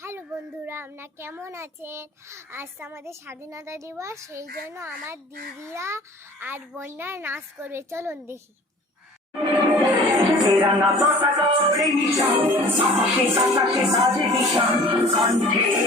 Hello বন্ধুরা, আপনারা কেমন আছেন? আজ আমাদের স্বাধীনতা দিবস, সেই জন্য আমার দিদিরা আর বোনরা নাচ করবে। চলুন দেখি। তেরঙ্গা পতাকা ওড়ে নিশান, আকাশে বাতাসে বাজে নিশান, কণ্ঠে